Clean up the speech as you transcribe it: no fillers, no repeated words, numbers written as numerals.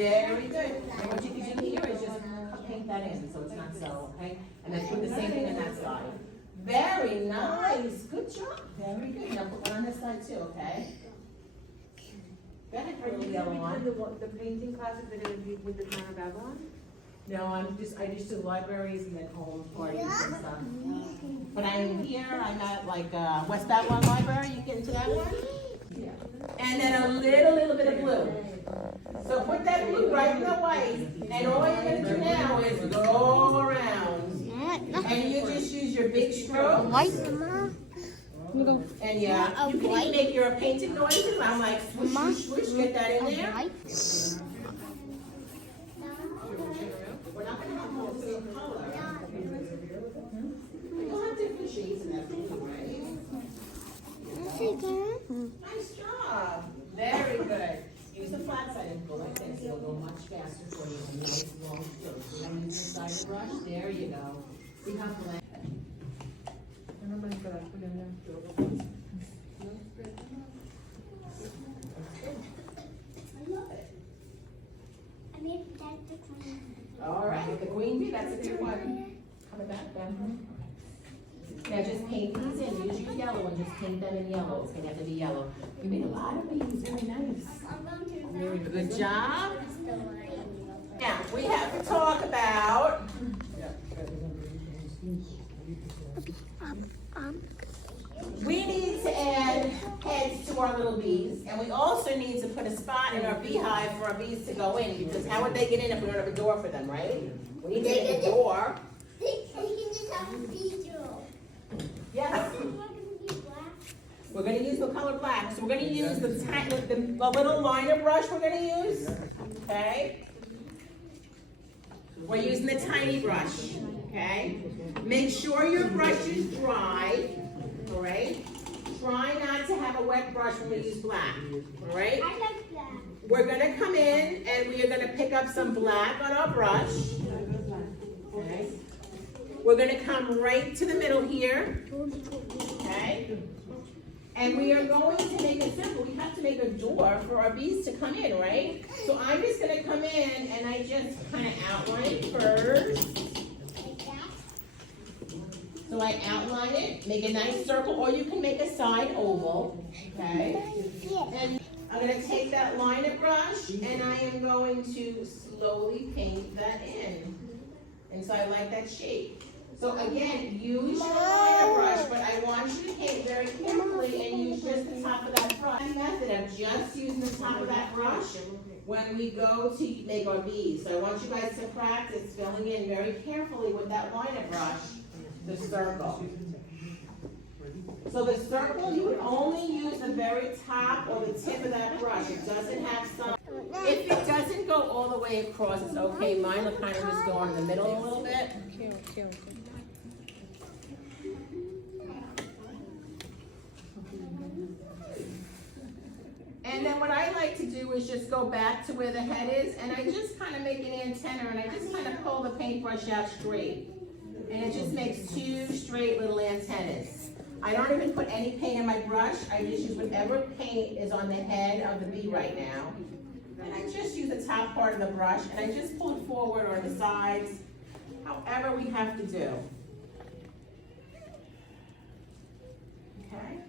Very good. And what you can do here is just paint that in so it's not so, okay? And then put the same thing on that side. Very nice. Good job. Very good. Now put one on this side too, okay? Go ahead, Are put the you yellow between one. the painting classes that are with the town of Babylon? No, I just do libraries and then home parties and stuff. But I'm here, I'm at like West Babylon Library. You get into that one? Yeah. And then a little bit of blue. So put that blue right in the white, and all you're gonna do now is go around. And you just use your big stroke. White. And yeah, you can even make your painted noises. I'm like swoosh, swoosh, swoosh, get that in there. We're not gonna have all the same color. We'll have different shades in that blue, right? Nice job. Very good. Use the flat side and go like this. It'll go much faster for you. A nice long stroke. So then use the side brush. There you go. See how flat. I love it. All right, the queen bee, that's a good one. Coming back down. Now just paint these in. Use your yellow and just paint them in yellow. It's gonna have to be yellow. You made a lot of bees. Very nice. Very good job. Now we have to talk about. We need to add heads to our little bees, and we also need to put a spot in our beehive for our bees to go in, because how would they get in if we don't have a door for them, right? We need to make a door. Yes. We're going to use the color black, so we're going to use the little liner brush we're going to use, okay? We're using the tiny brush, okay? Make sure your brush is dry. All right? Try not to have a wet brush when we use black. All right? I like black. We're going to come in and we are going to pick up some black on our brush. Okay? We're going to come right to the middle here. Okay? And we are going to make it simple. We have to make a door for our bees to come in, right? So I'm just going to come in and I just kind of outline first. So I outline it, make a nice circle, or you can make a side oval, okay? And I'm going to take that liner brush, and I am going to slowly paint that in. And so I like that shape. So again, use your liner brush, but I want you to paint very carefully and use just the top of that brush. The method of just using the top of that brush when we go to make our bees. So I want you guys to practice filling in very carefully with that liner brush. The circle. So the circle, you would only use the very top or the tip of that brush. It doesn't have some. If it doesn't go all the way across, it's okay. Mine will kind of just go in the middle a little bit. And then what I like to do is just go back to where the head is, and I just kind of make an antenna, and I just kind of pull the paintbrush out straight. And it just makes two straight little antennas. I don't even put any paint in my brush. I just use whatever paint is on the head of the bee right now. And I just use the top part of the brush, and I just pull it forward or the sides, however we have to do. Okay?